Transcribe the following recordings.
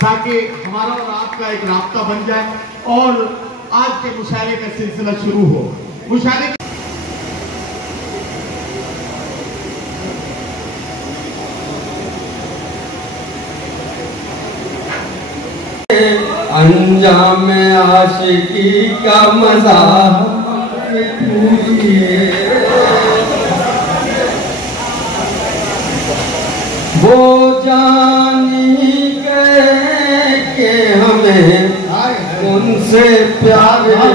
ताकि हमारा और आपका एक रास्ता बन जाए और आज के मुशायरे का सिलसिला शुरू हो। मुशायरे अंजाम आशिकी का मजा वो जानी गए कि हमें उनसे प्यार है,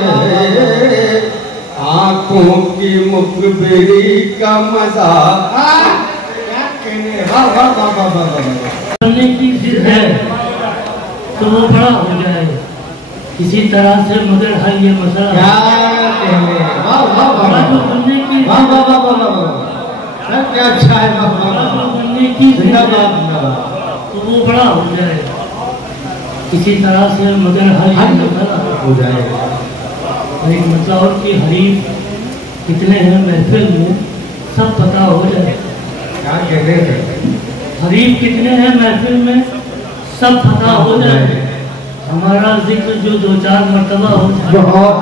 आंखों की मुखबिरी का मजा करने की जिद है तो वो बड़ा हो जाए किसी तरह से, मगर हल ये मसला क्या अच्छा है बनने की तो वो बड़ा हो जाए किसी तरह से, मगर हल ये मसला हो जाएगा। एक मतलब और कि हरीफ कितने हैं महफिल में सब पता हो जाए। क्या कहते हैं? हरीफ कितने हैं महफिल में सब पता हो जाए। हमारा जिक्र जो 2-4 मर्तबा हो जाए। बहुत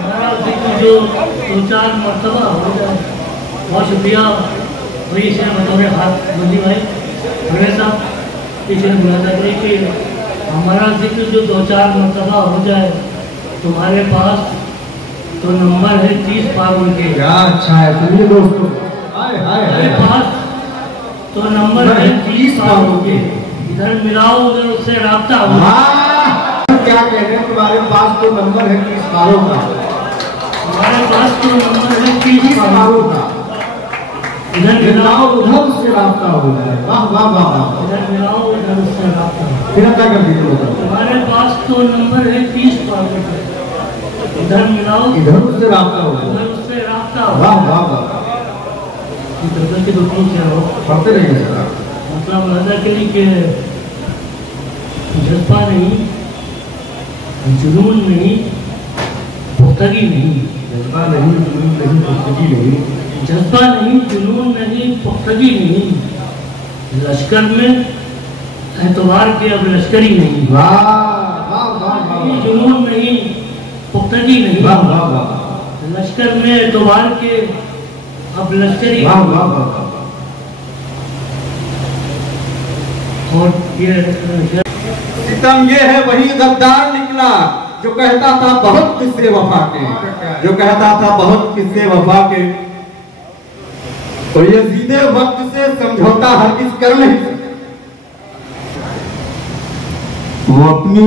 हमारा जिक्र जो 2-4 मर्तबा हो जाए। बहुत शुक्रिया वही से बतौर हाथ बंदी भाई भगत साहब पीछे बुलाता करें कि हमारा जिक्र जो 2-4 मर्तबा हो जाए। तुम्हारे पास तो नंबर है 30 पागल के। क्या अच्छा है सुनिए दोस्तों, मेरे पास तो नंबर है 30 पागल के। इधर मिलाओ उधर उससे राब्ता हो। क्या कह रहे हैं? तुम्हारे पास तो नंबर है 30 पागल का। हमारे पास तो नंबर है 30 पागल का। इधर मिलाओ उधर उससे राब्ता हो जाए। वाह वाह वाह वाह। इधर मिलाओ उधर उससे राब्ता हो। फिर क्या कर दीजिए? हमारे पास तो नंबर है 30 पागल का। इधर मिलाओ इधर उससे राब्ता हो जाए। उधर उससे राब्ता हो। वाह वाह वाह। दर्द की दुखों क्या हो पढ़ते नहीं है मतलब मजा करी के जज्बा नहीं, जुनून नहीं, पुख्तगी नहीं। जज्बा नहीं, जुनून नहीं, पुख्तगी नहीं। जज्बा नहीं, जुनून नहीं, पुख्तगी नहीं। लश्कर में एतबार के अब लश्करी नहीं। वाह वाह वाह। जुनून नहीं, पुख्तगी नहीं। वाह वाह वाह। लश्कर में एतबार के अब लश्करी। वाह वाह वाह। और ये सितम ये है वही गद्दार निकला जो कहता था बहुत किस्से वफा के, जो कहता था बहुत किस्से वफा के। तो ये सीधे वक्त से समझौता हरगिज कर नहीं सकते। वो अपनी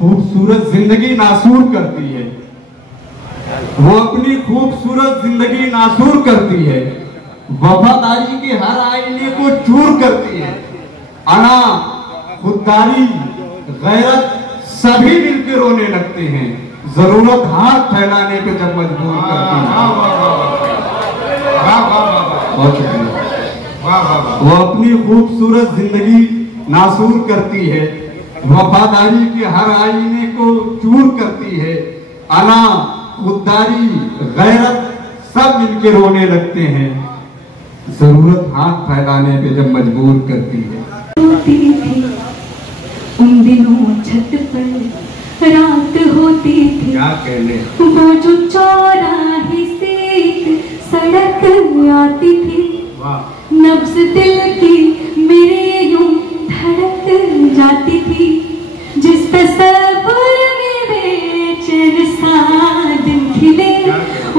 खूबसूरत जिंदगी नासूर करती है, वो अपनी खूबसूरत जिंदगी नासूर करती है। वफादारी के हर आईने को चूर करती है। अना, खुददारी, गैरत सभी मिलकर रोने लगते हैं। जरूरत हाथ फैलाने पे जब मजबूर करती है। वो अपनी खूबसूरत जिंदगी नासूर करती है। वफादारी के हर आईने को चूर करती है। अना, खुददारी, गैरत सब मिलकर रोने लगते हैं। जरूरत हाथ फैलाने पे जब मजबूर करती है। उन दिनों छत पर रात होती थी। क्या कहने? वो जो चौराहे से सड़क आती थी। नब्ज दिल की मेरे यूं धड़क जाती थी। जिस तस्वीर में बेचैन सा दिन खिले,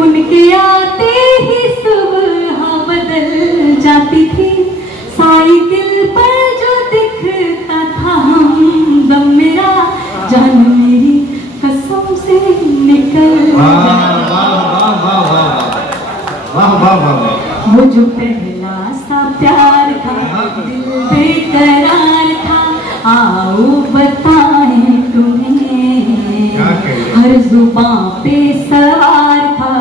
उनके आते ही सुबह बदल जाती थी। साई दिल पर जो दिखता था हमदम मेरा, जान मेरी कसम से निकल। वो जो पहला सा प्यार था दिल बेकरार था। आओ बताएं तुम्हें, हर जुबां पे सवार था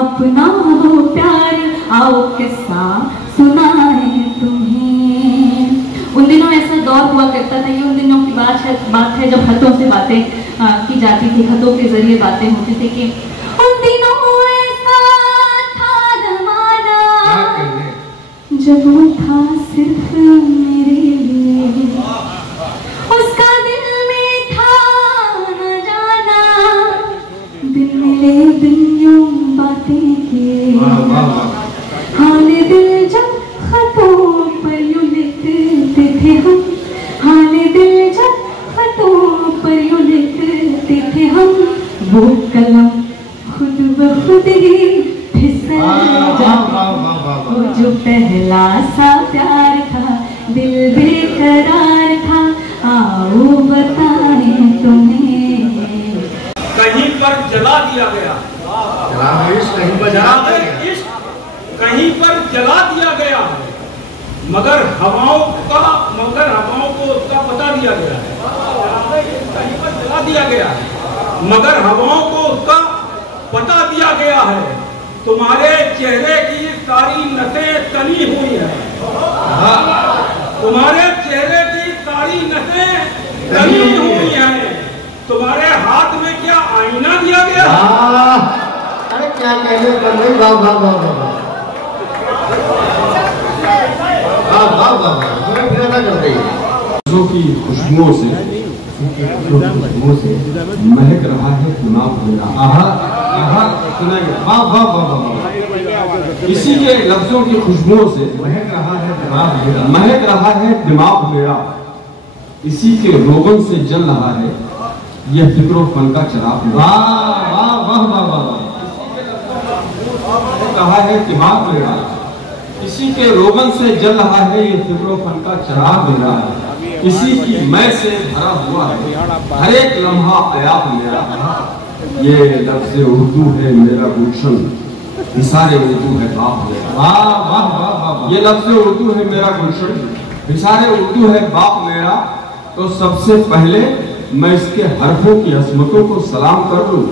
अपना वो प्यार। आओ किस्सा सुनाएं तुम्हें। उन दिनों ऐसा दौर हुआ करता था, ये उन दिनों की बात है जब हाथों से बातें की जाती थी, खतों के जरिए बातें होती थी कि उन दिनों ऐसा था जमाना जब वो था सिर्फ मेरे लिए, उसका दिल में था न जाना, दिन मिले दिन यूं बातें किए, हाल दिल जब खतों पर यूं लिखते थे हम, हाल दिल जब खतों पर यूं लिखते थे हम, वो कलम खुद ब खुद ही फिसल जाता, वो जो पहला सा प्यार था दिल बेकरार था, आओ बताएं तुम्हें। कहीं पर जला दिया गया, कहीं पर जला दिया गया है, मगर हवाओं को उसका बता दिया गया है। कहीं पर जला दिया गया है मगर हवाओं को उसका बता दिया गया है। तुम्हारे चेहरे की सारी नसें तनी हुई है, तुम्हारे चेहरे की सारी नसें तनी हुई है, तुम्हारे हाथ में क्या आईना दिया गया? अरे क्या कहने पर भाई, वाह वाह वाह वाह वाह की खुशबुओं से महक रहा है दिमाग मेरा। सुना गया, वाह वाह वाह वाह। इसी के लफ्जों की खुशबुओं से महक रहा है दिमाग मेरा, महक रहा है दिमाग मेरा, इसी के रोगन से जल रहा है यह फिक्र फन का चिराग। वाह वाह वाह वाह वाह। कहा है दिमाग मेरा, इसी के रोगन से जल रहा है ये फिक्र फन का चिराग मेरा, इसी की मैं से भरा हुआ है हर एक लम्हा हयात मेरा। ये लफ्ज़ उर्दू है मेरा गुलशन, हिसारे उर्दू है बाप मेरा। वाह वाह वाह वाह। ये लफ्ज़ उर्दू है मेरा गुलशन, हिसारे उर्दू है बाप मेरा। तो सबसे पहले मैं इसके हरफों की अजमतों को सलाम कर दूं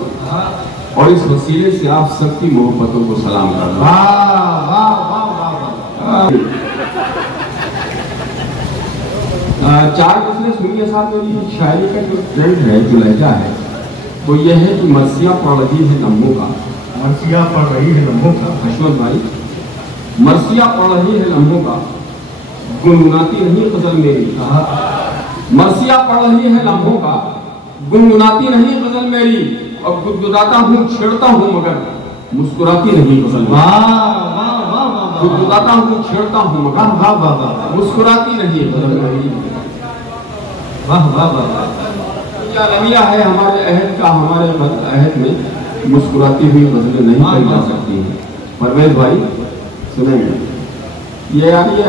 और इस वसीले से आप सबकी मोहब्बतों को सलाम कर दूं। वाह वाह वाह वाह। चार मसले सुनिए साथ, मेरी शायरी का जो ट्रेंड है, जो लहजा है, वो ये है कि मरसियाँ पढ़ रही है लम्बों का, मरसियाँ पढ़ रही है लम्बों का। हशमत भाई, मरसियाँ पढ़ रही है लम्बों का, गुनगुनाती नहीं गजल मेरी। मरसियाँ पढ़ रही है लम्बों का, गुनगुनाती नहीं गजल मेरी, और गुदगुदाता हूँ छेड़ता हूँ मगर मुस्कुराती नहीं गजल। गुदगुदाता हूँ छेड़ता हूँ मगर मुस्कुराती नहीं गजल मेरी। वाह वाह वाह। क्या रविया है हमारे अहद का, हमारे अहद में मुस्कुराती हुई गजलें नहीं कही जा सकती हैं। परवेज भाई सुनेंगे, ये यार ये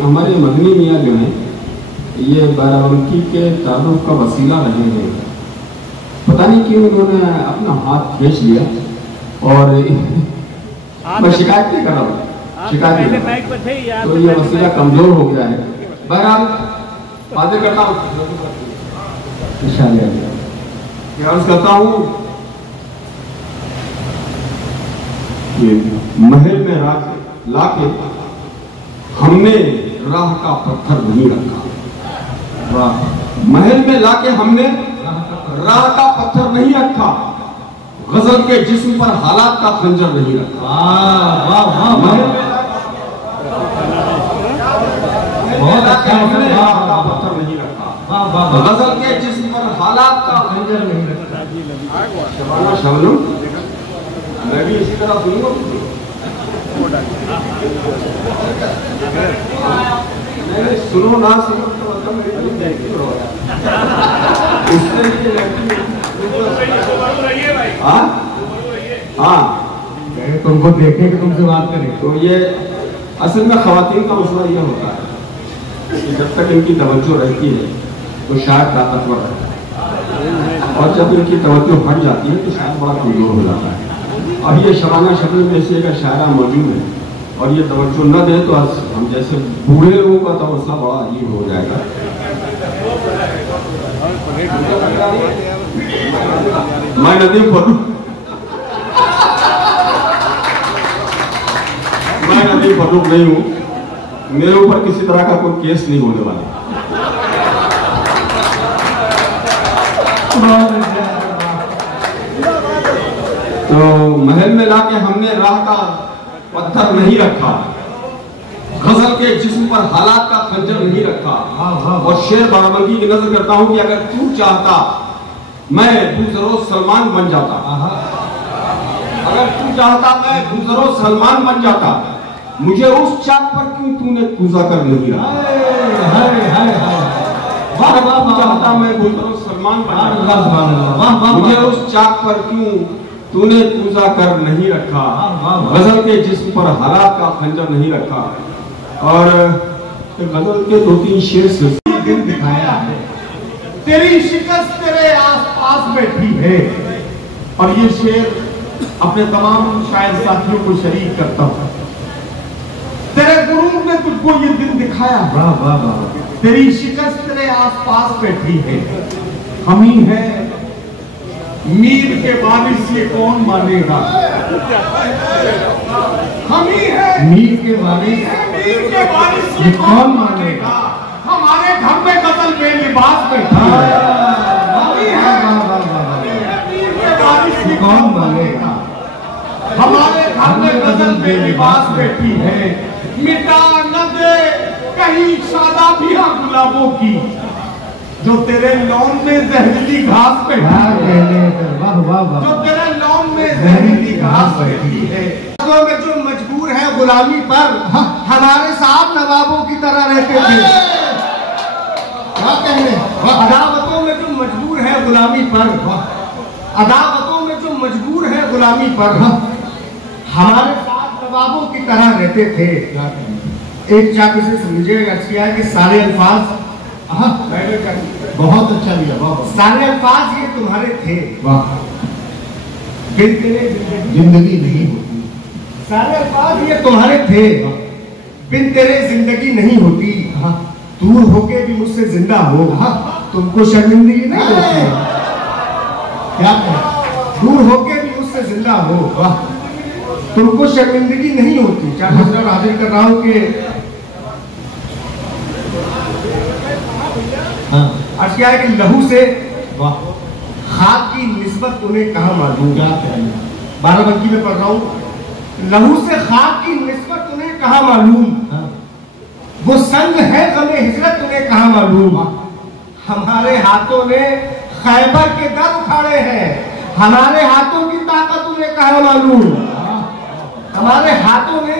हमारे मदनी मियाँ जो हैं, ये बाराबंकी के ताल्लुक का वसीला रहे हैं। पता नहीं क्यों उन्होंने अपना हाथ खींच लिया और मैं शिकायत नहीं कर रहा हूँ, शिकायत नहीं, तो ये वसीला कमजोर हो गया है। बहरहाल वादे करता हूँ, अर्ज करता हूँ, ये महल में लाके हमने राह का पत्थर नहीं रखा। महल में लाके हमने राह का पत्थर नहीं रखा, गजल के जिस्म पर हालात का खंजर नहीं रखा। महल में बहुत अच्छा, हमने राह का पत्थर नहीं रखा, गजल के जिस्म पर हालात का खंजर नहीं रखा। शबनम, मैं भी इसी तरह सुनूंगा। सुनो ना सुनो तो मतलब मेरी तुमको देखे कि तुमसे बात करें। तो ये असल में खवातीन का मसला यह होता है कि जब तक इनकी तवज्जो रहती है तो शायद ताकतवर है, और जब इनकी तवज्जो हट जाती है तो शायद बड़ा कमजोर हो जाता है। अब ये शबाना शक्ल में से एक शायरा मौजूद है और ये तवज्जो न दे तो हम जैसे बूढ़े लोगों का तो मसला बड़ा अजीब हो जाएगा। मैं नदीम फरूक, मैं नदीम फरूक नहीं हूं, मेरे ऊपर किसी तरह का कोई केस नहीं होने वाला। तो महल में लाके हमने राह का पत्थर नहीं रखा, गजल के जिस्म पर हालात का खंजर नहीं रखा। और शेर बाराबंकी की नजर करता हूं कि अगर तू चाहता मैं गुजरो सलमान बन जाता, अगर तू चाहता मैं गुजरो सलमान बन जाता, मुझे उस चाक पर क्यों तूने कूजा कर नहीं रहा? चाहता मैं गुजरो सलमान बन जाता, मुझे उस चाक पर क्यों तूने कूजा कर नहीं रखा, गजल के जिस्म पर हालात का खंजर नहीं रखा। और गजल के 2-3 शेर से दिन दिखाया है, तेरी शिकस्त तेरे आस-पास बैठी है। और ये शेर अपने तमाम शायर साथियों को शरीक करता हूं। तेरे गुरूर ने तुझको ये दिन दिखाया, तेरी शिकस्त तेरे आस-पास बैठी है। हम ही है मीर के बारिश ये कौन मानेगा, हम ही है मीर के बारिश ये कौन मानेगा। हमारे घर में गजल बेलिबास बैठा है, हम ही है मीर के बारिश ये कौन मानेगा। हमारे घर में गजल बेलिबास बैठी है, मिटा न दे कहीं शादाबियां गुलाबों की, जो तेरे लॉन में जहरीली घास पे जो तेरे लॉन में जहरीली घास बैठी है। में जो मजबूर है गुलामी पर, हमारे साथ नवाबों की तरह रहते थे। क्या कहने, अदावतों में जो मजबूर है गुलामी पर, अदावतों में जो मजबूर है गुलामी पर, हमारे साथ नवाबों की तरह रहते थे। एक चाक से समझिएगा कि सारे अल्फाज बहुत अच्छा लिया, सारे अल्फाज ये तुम्हारे थे, जिंदगी नहीं होती। सारे अल्फाज ये तुम्हारे थे, बिन तेरे जिंदगी नहीं होती। दूर होके भी मुझसे जिंदा हो, तुमको शर्मिंदगी नहीं होती। क्या कहें? दूर होके भी मुझसे जिंदा हो, तुमको शर्मिंदगी नहीं होती। क्या हाजिर कर रहा हूँ कि आज क्या है कि लहू से खाक की निस्बत उन्हें कहाँ मालूम। बाराबंकी में पढ़ रहा हूँ, लहू से खाक की निस्बत उन्हें कहाँ मालूम, वो संग है गमे हिजरत उन्हें कहाँ मालूम। हमारे हाथों ने खैबर के दर उखाड़े हैं, हमारे हाथों की ताकत उन्हें कहाँ मालूम। हमारे हाथों ने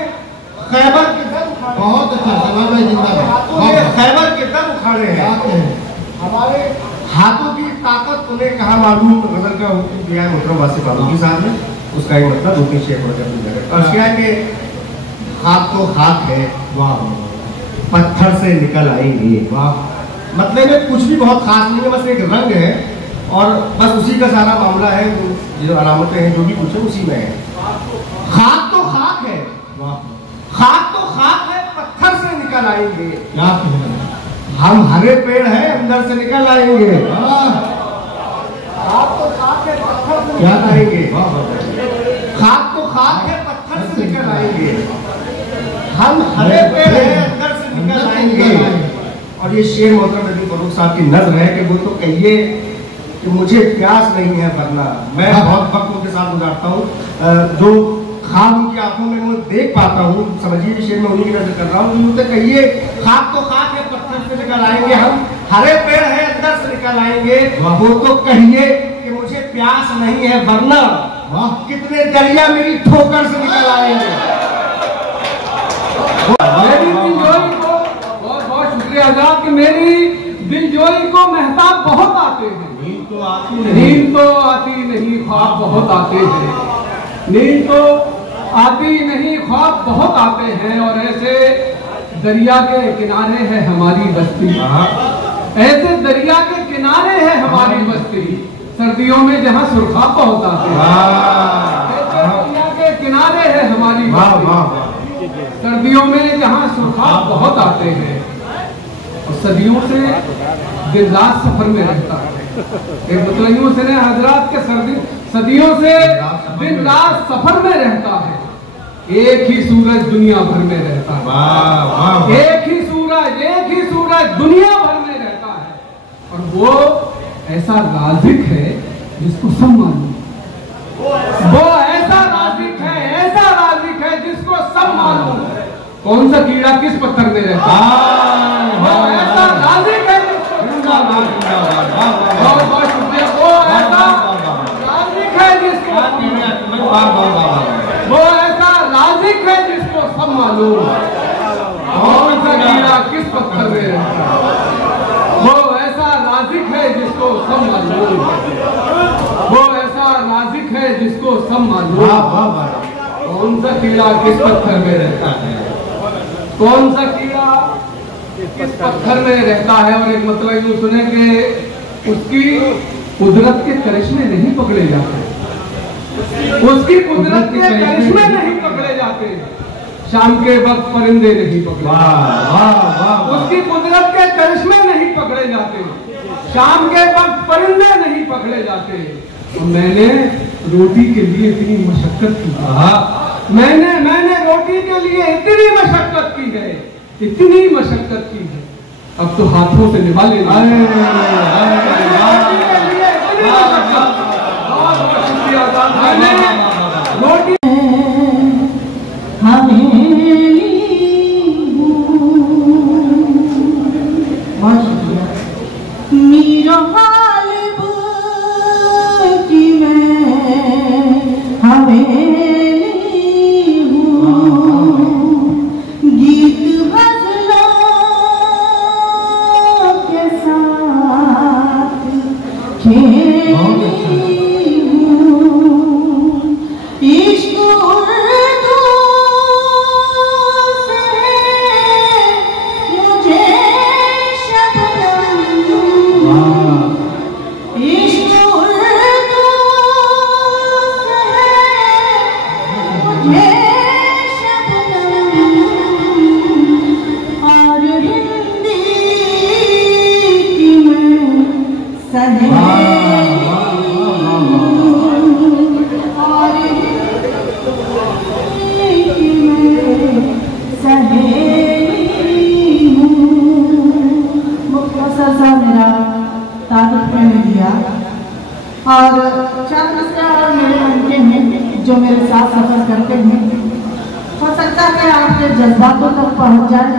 खैबर के दर उखाड़े, बहुत अच्छा, हाथों ने खैबर के दर उखाड़े हैं, हमारे हाथों की ताकत उन्हें कहाँ मालूम। गजल का हुक्म दिया है मोहतरम वासिफ फारूकी साहब ने, उसका एक मतलब 2-3 शेर और क्या है कि खाक तो खाक है, पत्थर से निकल आएंगे। मतलब में कुछ भी बहुत खास नहीं है, बस एक रंग है और बस उसी का सारा मामला है। जो अलामतें हैं जो भी कुछ है उसी में है। खाक तो खाक है, खाक तो खाक है, पत्थर से निकल आएंगे। हम हरे पेड़ हैं, अंदर से निकल आएंगे। खाक तो खाक है, पत्थर से निकल आएंगे। खाक तो खाक है, पत्थर से निकल आएंगे। हम हरे पेड़ हैं, अंदर से निकल आएंगे। और ये शेर मोहतरम नदीम फरूख साहब की नज़्म है कि वो तो कहिए कि मुझे प्यास नहीं है वरना। मैं बहुत वक्त उनके साथ गुजारता हूँ, जो खाब उनकी आंखों में मैं देख पाता हूँ। समझिए शेर में उन्हीं की नजर कर रहा हूँ। तो कहिए खाक तो खाक है, पत्थर से निकल आएंगे। हम हरे पेड़ है, अंदर से निकल आएंगे। वो तो कहिए कि मुझे प्यास नहीं है वरना कितने दरिया मेरी ठोकर से निकल आएंगे। मेरी दिलजोई को बहुत बहुत शुक्रिया अदा कि मेरी दिलजोई को मेहताब बहुत आते हैं। नींद तो आती नहीं, ख्वाब बहुत आते हैं। नींद तो आती नहीं, ख्वाब बहुत आते हैं। और ऐसे दरिया के किनारे है हमारी बस्ती, ऐसे दरिया के किनारे है हमारी बस्ती। सर्दियों में जहाँ सुरखा बहुत आते हैं, ऐसे दरिया के किनारे है हमारी बस्ती। सर्दियों में जहाँ सुरखा बहुत आते हैं और सदियों से दिन रात सफर में रहता है। एक मतलबियों से हजरात के सदियों से दिन रात सफर में रहता है। एक ही सूरज दुनिया भर में रहता है। एक ही सूरज दुनिया भर में रहता है। और वो ऐसा राज़िक है जिसको सब मालूम। वो ऐसा राज़िक है जिसको सब मालूम। कौन सा कीड़ा किस पत्थर में रहता है? वो ऐसा राज़िक है जिसको बहुत शुक्रिया। वो ऐसा राज़िक है जिसको सब मालूम। कौन सा कीड़ा किस पत्थर में रहता है? वो ऐसा राज़िक है जिसको सब मालूम। वो ऐसा राज़िक है जिसको सब मालूम। कौन सा कीड़ा किस पत्थर में रहता है? कौन सा कीड़ा किस पत्थर में रहता है? और एक मतलब यूं सुने कि उसकी कुदरत के करिश्मे नहीं पकड़े जाते। उसकी कुदरत के करिश्मे नहीं पकड़े जाते। शाम के वक्त परिंदे नहीं पकड़े। उसकी कुदरत के करिश्मे नहीं पकड़े जाते। शाम के वक्त परिंदे नहीं पकड़े जाते। और मैंने रोटी के लिए इतनी मशक्कत की है। मैंने रोटी के लिए इतनी मशक्कत की है, इतनी मशक्कत की है। अब तो हाथों से निभा लेना। रोटी मीरा की मैं हवेली हूँ, गीत गज़लों के साथ खेली हूँ। इश्क उर्दू से मुझे और चार मिस्टर मेरे मन के हैं जो मेरे साथ सफर करते हैं। हो सकता है आपके जज्बातों तक पहुंच जाए।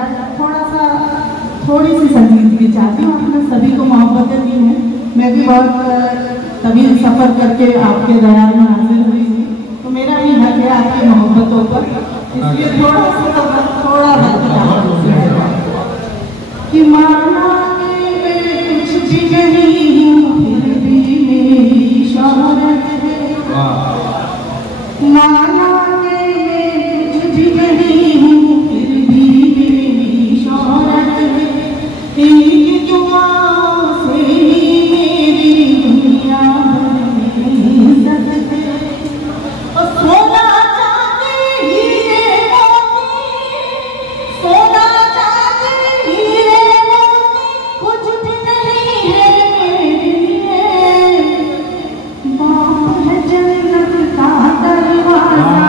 थोड़ी सी संजीदगी चाहती हूँ। आपने सभी को मोहब्बतें दी हैं। मैं भी बहुत तवील सफर करके आपके दयाल में हाजिर हुई हूँ, तो मेरा भी हक है आपकी मोहब्बतों पर। इसलिए थोड़ा वक्त कि माना कुछ भी नहीं हूँ, फिर भी मेरी शोहरत है। माना कुछ भी नहीं हूँ, फिर भी मेरी शोहरत है। एक जुआ से मेरी दुनिया में इज्जत है। और सोना चांदी हीरे मोती, सोना चांदी हीरे मोती कुछ भी नहीं है मेरे लिए। बाप है जन्नत का दरवाजा,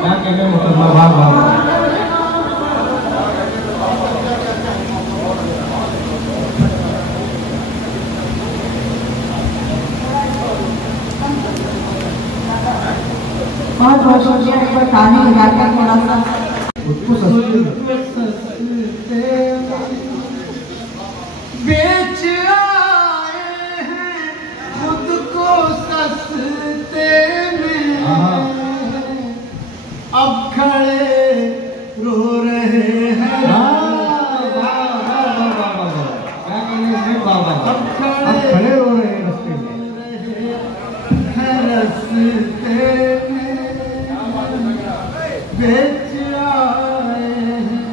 क्या कहने मुकदमा। वाह वाह बहुत बहुत शुक्रिया। एक बार ताली बजाकर थोड़ा सा बेच आए हैं खुद को सस्ते में, अब खड़े रो रहे हैं। अब खड़े रो रहे हैं रस्ते में। बेच आए हैं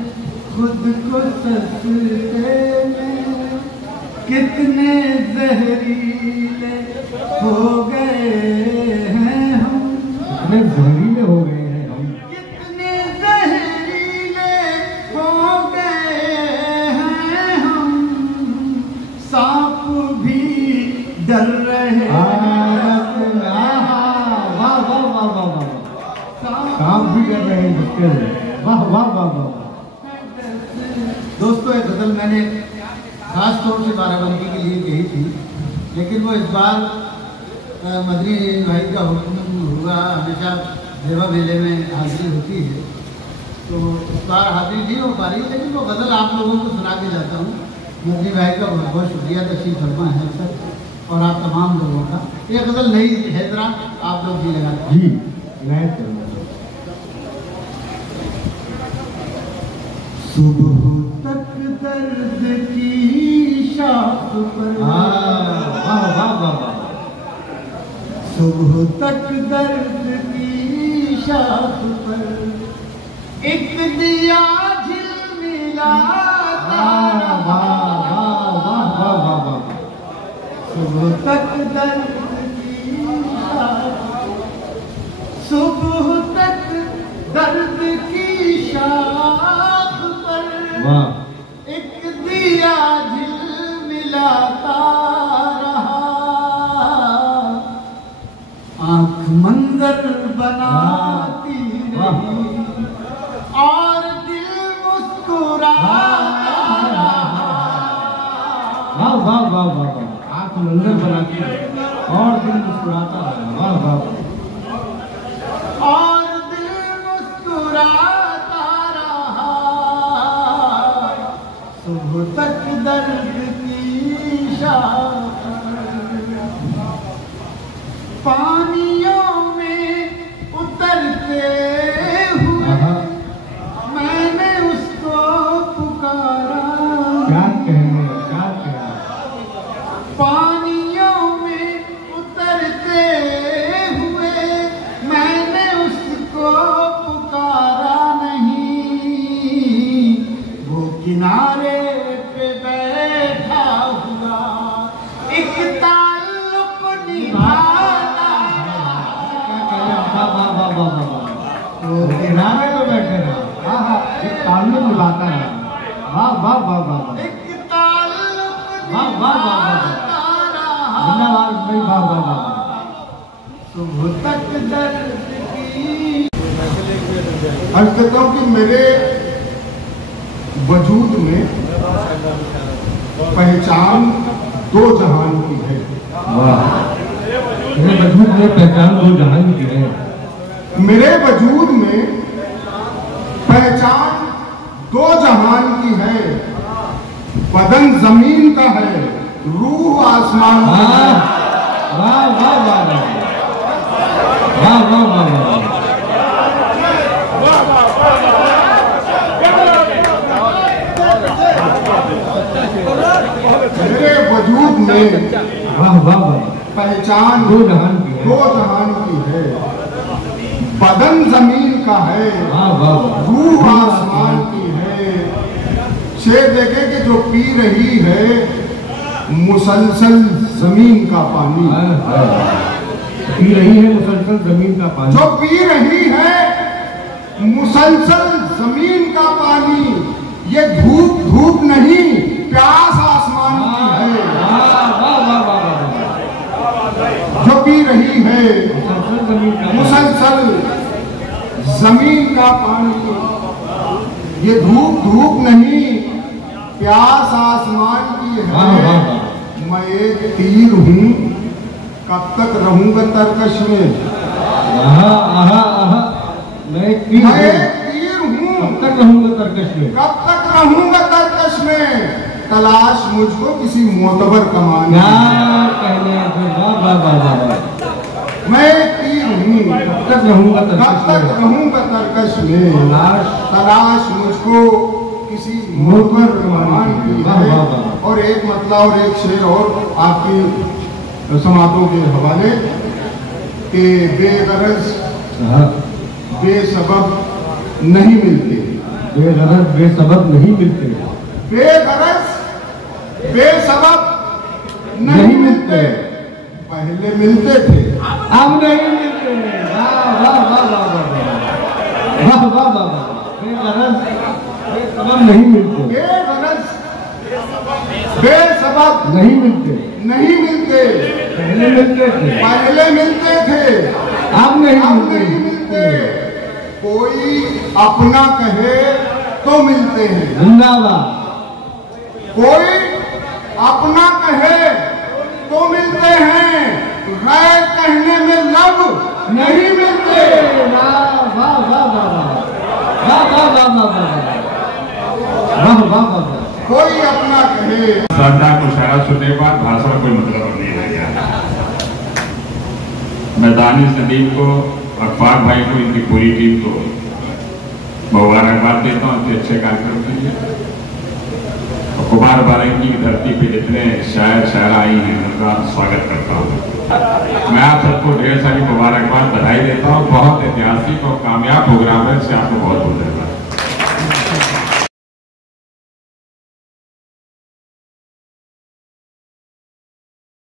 खुद को सस्ते में। कितने जहरीले हो गए हैं हम, कितने जहरीले हो गए हैं हम, कितने जहरीले हो गए हैं हम। सांप भी डर रहे हैं। सांप भी डर रहे हैं। वाह वाह वाह वाह। दोस्तों एक गजल मैंने खास तौर से बाराबंकी के लिए कही थी, लेकिन वो इस बार मदनी भाई का हुक्म हुआ, हमेशा देवा मेले में हाजिरी होती है, तो इस बार हाजिरी नहीं हो पा रही, लेकिन वो गजल आप लोगों को सुना के जाता हूँ। मदनी भाई का बहुत बहुत शुक्रिया, तशरीफ फरमा है सर, और आप तमाम लोगों का। ये गजल नई है, जरा आप लोग भी लगा जी मैं सुबह तक दर्द की शाख पर, सुबह तक दर्द की शाख पर एक दिया झिलमिलाता रहा। सुबह तक दर्द की शाख, सुबह तक दर्द की शाख पर एक दिया झिलमिलाता रहा। आंख मंजर बनाती रही और दिल मुस्कुराता रहा। वाह वाह वाह वाह वाह, आंख मंजर बनाती रही और दिल मुस्कुराता रहा। वाह वाह, और दिल मुस्कुराता रहा। सुबह तक दर्द की शाख, पानियों में उतरते हुए मैंने उसको पुकारा। क्या कहने, क्या कहना। पानियों में उतरते हुए मैंने उसको पुकारा नहीं, वो किनारे पे बैठा हुआ एक ताल्लुक निभाता। तो किनारे पे बैठे रहा, एक ताल्लुक निभाता रहा। वाह वाह वाह वाह, एक ताल्लुक वाह वाह वाह वाह, धन्यवाद भाई, वाह वाह वाह। सुबह तक दर्द की। अर्ज करता हूँ कि मेरे वजूद में पहचान दो जहान की है। मेरे वजूद में पहचान दो जहान की है। मेरे वजूद में पहचान दो जहान की है। बदन जमीन का है, रूह आसमान का है। वाह वाह वाह वाह वाह वाह वाह वाह। मेरे वजूद में वाह वाह वाह पहचान दो जहान की है, दो जहान की है। बदन जमीन का है, रूह आसमान की है। शेर देखे कि जो पी रही है मुसलसल जमीन का पानी, पी रही है मुसलसल जमीन का पानी। जो पी रही है मुसलसल जमीन का पानी, ये धूप धूप नहीं प्यास आसमान की है। जो पी रही है मुसलसल जमीन का पानी, ये धूप धूप नहीं प्यास आसमान की है। मैं एक तीर हूँ, कब तक रहूंगा तरकश में। मैं एक तीर हूँ, कब तक रहूंगा तरकश में। कब तक रहूंगा तरकश में, तलाश मुझको किसी मोतबर कमाने। मैं एक तीर हूँ, कब तक रहूंगा तरकश में। तलाश मुझको किसी मोतबर कमाने की है। और एक मतलब और एक शेर और आपकी समातों के हवाले के बेगरज बेसबब नहीं मिलते। बेगरज बेसबब नहीं मिलते। बेगरज बेसबब नहीं मिलते। पहले मिलते थे, अब नहीं मिलते। वाह वाह वाह वाह वाह वाह वाह वाह। बेगरज बेसबब नहीं मिलते। बेगरज बेसबब नहीं मिलते, नहीं मिलते। पहले मिलते थे, पहले मिलते थे, अब नहीं मिलते। कोई अपना कहे तो मिलते हैं। जिंदाबाद। कोई अपना कहे तो मिलते हैं, गैर कहने में लब नहीं मिलते। वाह वाह वाह वाह वाह वाह वाह वाह वाह वाह वाह वाह। कोई अपना कहे। श्रद्धा को शायद सुनने के बाद भाषा में कोई मतलब नहीं रह गया। मैं दानिश नदीम को, अखबार भाई को, इनकी पूरी टीम को मुबारकबाद देता हूँ अच्छे कार्यक्रम के लिए। कुमार बारांगी की धरती पे जितने शायर शायरा आई हैं उनका स्वागत करता हूँ। मैं आप सबको ढेर सारी मुबारकबाद बधाई देता हूँ। बहुत ऐतिहासिक और कामयाब प्रोग्राम है, इससे आपको बहुत बहुत धन्यवाद।